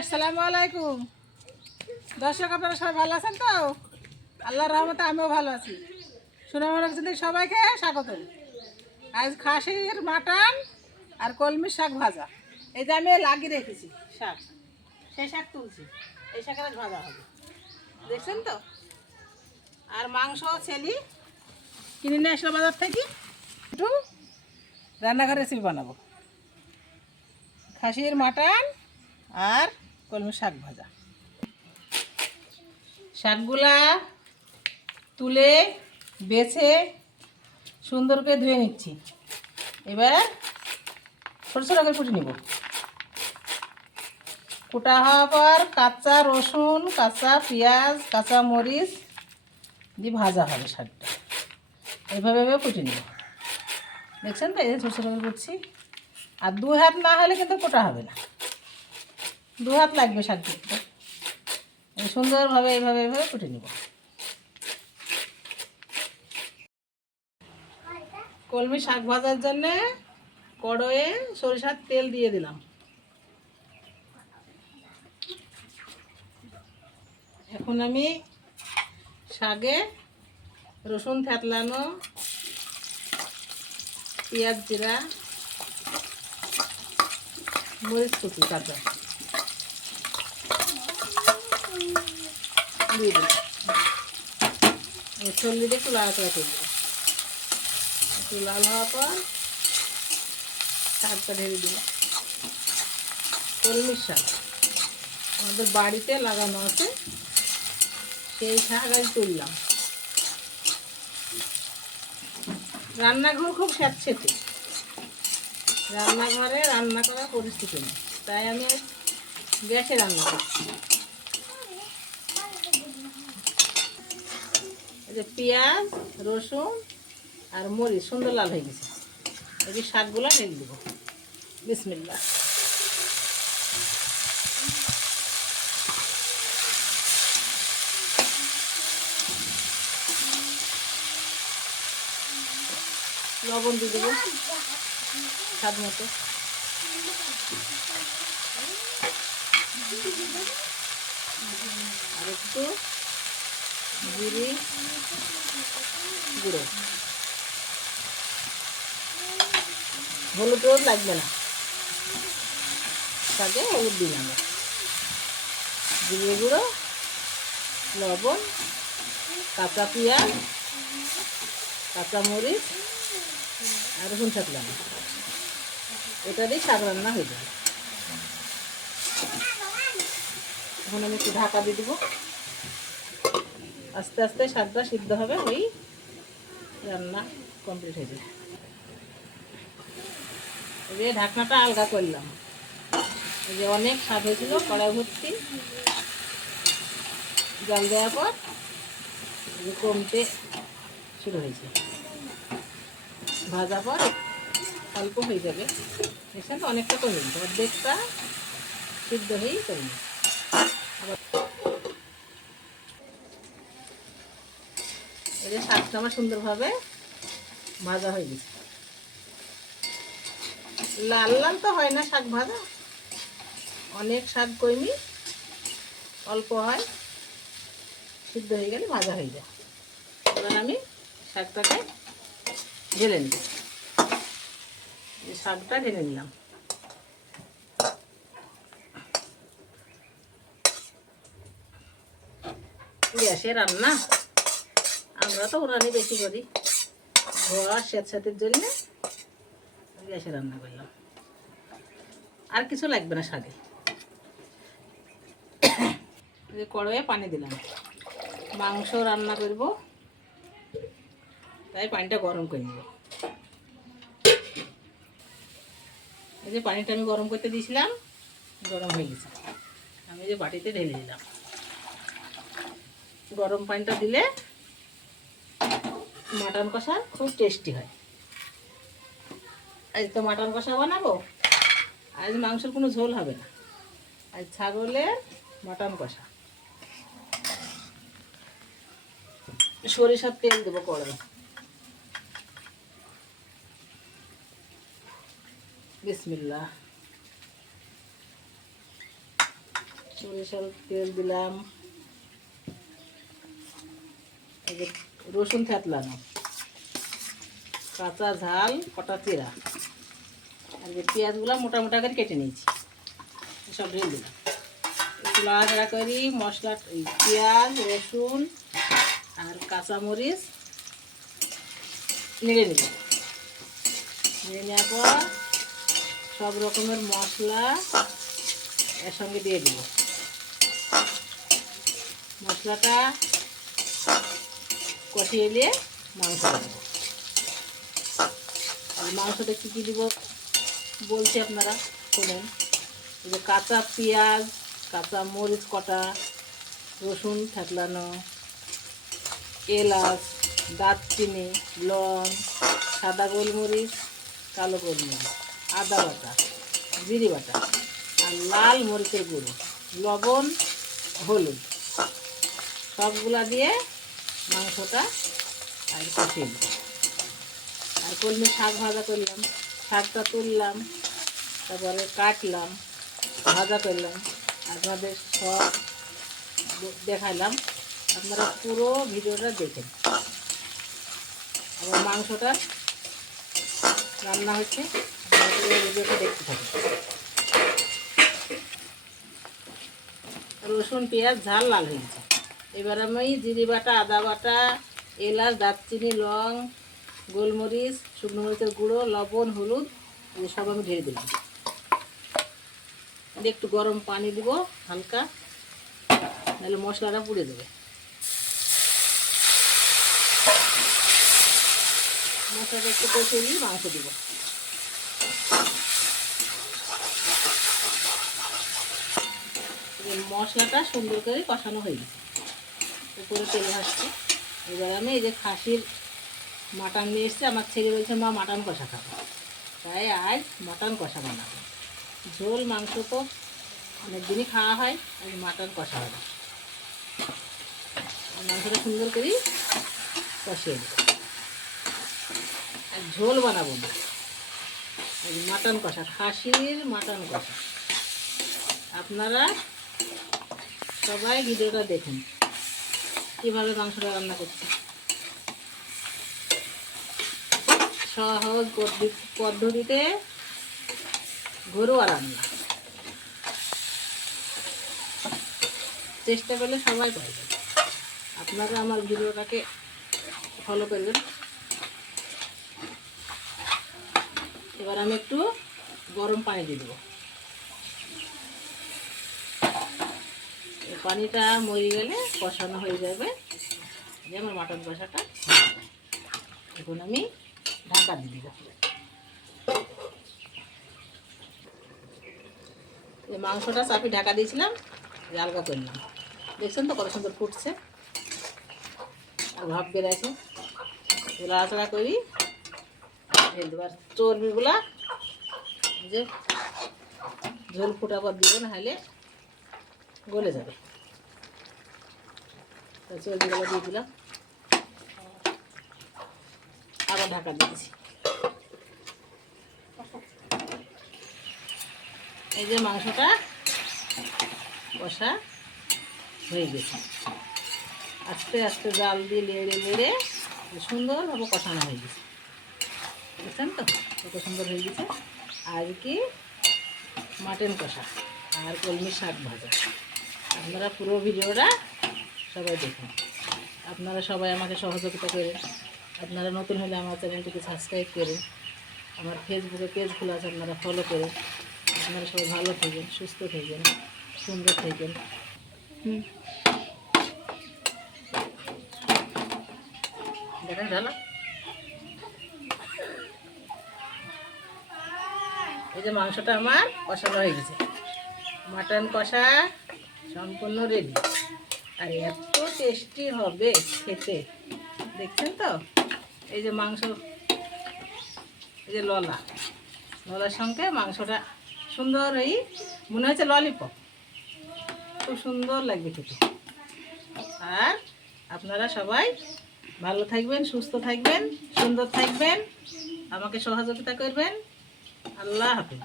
আসসালামু আলাইকুম দর্শক, আপনারা সবাই ভালো আছেন তো? আল্লাহর রহমতে আমিও ভালো আছি। সুনামুর সবাইকে স্বাগত। আজ খাসির মাটন আর কলমির শাক ভাজা। এই যে আমি লাগিয়ে রেখেছি শাক, সেই শাক তুলছি। এই শাকের আজ ভাজা হবে, দেখছেন তো। আর মাংস ছেলি কিনে নিয়ে আসলো বাজার থেকে, একটু রান্নাঘর রেসিপি বানাবো। খাসির মাটন আর কলমির শাক ভাজা। শাকগুলা তুলে বেছে সুন্দর করে ধুয়ে নিচ্ছি। এবার ছোটো ছোটো করে কুটে নিব। কুটা হওয়ার পর কাঁচা রসুন, কাঁচা পেঁয়াজ, কাঁচা মরিচ দিয়ে ভাজা হবে শাকটা। এইভাবে কুটে নিব, দেখছেন তো। এই ছোটো ছোটো করে কুটছি। আর দু হাত না হলে কিন্তু কোটা হবে না, 2 হাত লাগবে শাক করতে। সুন্দরভাবে এইভাবে কুটে নিব। কলমি শাক ভাজার জন্যে কড়াইয়ে সরিষার তেল দিয়ে দিলাম। এখন আমি শাকে রসুন থেতলানো, পেঁয়াজ, জিরা, মরিচ কুচি কাঁচা দিয়ে দিলাম। চল্লিশে একটু লাড়াচাড়া করে দেবো। একটু লাল হওয়ার পর শাকটা ঢেলে দিলাম। কলমির শাক আমাদের বাড়িতে লাগানো আছে, সেই শাক আজ তুললাম। রান্নাঘর খুব স্যাঁতসেঁতে, রান্নাঘরে রান্না করার পরিস্থিতি নেই, তাই আমি গ্যাসে রান্না করছি। এই যে পেঁয়াজ, রসুন আর মরিচ সুন্দর লাল হয়ে গেছে। এই যে শাকগুলো ঢেলে দেবো। বিসমিল্লাহ। লবণ দিয়ে দেবো স্বাদ মতো। আর একটু জিরে গুঁড়ো। হলুদ লাগবে না, শাকে হলুদ দিলাম না। জিরে গুঁড়ো, লবণ, কাঁচা পেঁয়াজ, কাঁচা মরিচ আর রসুন থাকলাম। এটা দিয়ে শাক রান্না হয়ে যাবে। এখন আমি একটু ঢাকা দিয়ে দেবো। আস্তে আস্তে শাকটা সিদ্ধ হবে, ওই রান্না কমপ্লিট হয়ে যাবে। এই যে ঢাকনাটা আলগা করলাম। এই যে অনেক শাক হয়েছিল, কড়াই ভর্তি। জল দেওয়ার পর কমতে শুরু হয়েছে। ভাজা পর অল্প হয়ে যাবে, দেখছেন তো, অনেকটা কমে যাবে। অর্ধেকটা সিদ্ধ হয়েই কমে। আবার এই যে শাকটা আমার সুন্দরভাবে ভাজা হয়ে গেছে। লাল লাল তো হয় না শাক ভাজা, অনেক শাক কইমি অল্প হয়, সিদ্ধ হয়ে গেলে ভাজা হয়ে যায়। এবার আমি শাকটাকে ঢেলে নিই। শাকটা ঢেলে নিলাম। গ্যাসে রান্না, আমরা তো উনানে বেশি করি, ধোয়া স্যাঁতস্যাঁতের জন্য গ্যাসে রান্না করলাম। আর কিছু লাগবে না শাকে। কড়াইয়ে পানি দিলাম, মাংস রান্না করব, তাই পানিটা গরম করে নেব। এই যে পানিটা আমি গরম করতে দিয়েছিলাম, গরম হয়ে গেছে। আমি যে বাটিতে ঢেলে দিলাম। গরম পানিটা দিলে মাটন কষা খুব টেস্টি হয়। আজ তো মাটন কষা বানাবো, আজ মাংসের কোনো ঝোল হবে না, আজ ছাগলের মাটন কষা। সরিষার তেল দেবো কড়াই। বিসমিল্লাহ। সরিষার তেল দিলাম, এই যে রসুন থেতলানো, কাঁচা ঝাল কটা চিরা, আর যে পেঁয়াজগুলো মোটা মোটা করে কেটে নিয়েছি, সব ঢেলে দিলাম। একটু নাড়াচাড়া করি, মশলা পেঁয়াজ রসুন আর কাঁচামরিচ নেড়ে নিব। নেড়ে নেওয়ার পর সব রকমের মশলা এর সঙ্গে দিয়ে দিব। মশলাটা কষিয়ে নিয়ে মাংসটা দেবো। আর মাংসটা কী কী দিব বলছি, আপনারা শোনেন। এই যে কাঁচা পেঁয়াজ, কাঁচা মরিচ কটা, রসুন থেতলানো, এলাচ, দারচিনি, লং, সাদা গোলমরিচ, কালো গোলমরিচ, আদা বাটা, জিরে বাটা আর লাল মরিচের গুঁড়ো, লবণ, হলুদ সবগুলা দিয়ে মাংসটা আর কষিয়ে দিই। আর কলমি শাক ভাজা করলাম, শাকটা তুললাম, তারপরে কাটলাম, ভাজা করলাম, আপনাদের সব দেখালাম। আপনারা পুরো ভিডিওটা দেখেন। আবার মাংসটা রান্না হচ্ছে, পুরো ভিডিওটা দেখতে থাকুন। রসুন পেঁয়াজ ঝাল লাল হয়ে গেছে। এবার আমি জিরে বাটা, আদা বাটা, এলাচ, দারচিনি, লং, গোলমরিচ, শুকনো মরিচের গুঁড়ো, লবণ, হলুদ সব আমি ঢেলে দিলাম। একটু গরম পানি দিব হালকা, নাহলে মশলাটা পুড়ে দেবে। মশলাটা একটু কষিয়ে দিয়ে মাংস দিব। মশলাটা সুন্দর করে কষানো হয়ে গেছে, উপরে তেল আসছে। এবার আমি এই যে খাসির মাটন নিয়ে এসেছি। আমার ছেলে বলছে মা মাটন কষা খাবো, তাই আজ মাটন কষা বানাবো। ঝোল মাংস তো অনেক দিনই খাওয়া হয়, আজ মাটন কষা হবে। মাংসটা সুন্দর করে কষিয়ে দেবো। আর ঝোল বানাবো না, মাটন কষা, খাসির মাটন কষা। আপনারা সবাই ভিডিওটা দেখুন কীভাবে মাংসটা রান্না করছি। সহজ পদ্ধতিতে ঘরোয়া রান্না, চেষ্টা করলে সবাই পারবেন। আপনারা আমার ভিডিওটাকে ফলো করবেন। এবার আমি একটু গরম পানি দিয়ে দেবো। পানিটা মরে গেলে কষানো হয়ে যাবে, যে আমার মাটন কষাটা। এখন আমি ঢাকা দিয়ে দিব। এই মাংসটা চাপি ঢাকা দিয়েছিলাম, হালকা করলাম। দেখছেন তো কত সুন্দর ফুটছে আর ভাব বেড়েছে। লাড়াচাড়া করি, ঢেলে দেবার চর্বিগুলা যে ঝোল ফুটা পর দিব, না হলে গলে যাবে। চর্বিগুলো দিয়ে দিলাম, আবার ঢাকা দিয়েছি। এই যে মাংসটা কষা হয়ে গেছে। আস্তে আস্তে জাল দিয়ে লেড়ে লেড়ে সুন্দরভাবে কষানো হয়ে গেছে। বুঝছেন তো কত সুন্দর হয়ে গেছে। আর কি মাটন কষা আর কলমি শাক ভাজা। আপনারা পুরো ভিডিওটা সবাই দেখুন। আপনারা সবাই আমাকে সহযোগিতা করেন। আপনারা নতুন হলে আমার চ্যানেলটিকে সাবস্ক্রাইব করেন। আমার ফেসবুকে পেজ খোলা আছে, আপনারা ফলো করেন। আপনারা সবাই ভালো থাকবেন, সুস্থ থাকবেন, সুন্দর থাকবেন। দেখেন ঢালা। এই যে মাংসটা আমার কষানো হয়ে গেছে, মাটন কষা সম্পূর্ণ রেডি। আর এত টেস্টি হবে খেতে, দেখছেন তো। এই যে মাংস, এই যে ললার সঙ্গে মাংসটা সুন্দর এই মনে হচ্ছে ললিপপ, খুব সুন্দর লাগবে খেতে। আর আপনারা সবাই ভালো থাকবেন, সুস্থ থাকবেন, সুন্দর থাকবেন, আমাকে সহযোগিতা করবেন। আল্লাহ হাফেজ।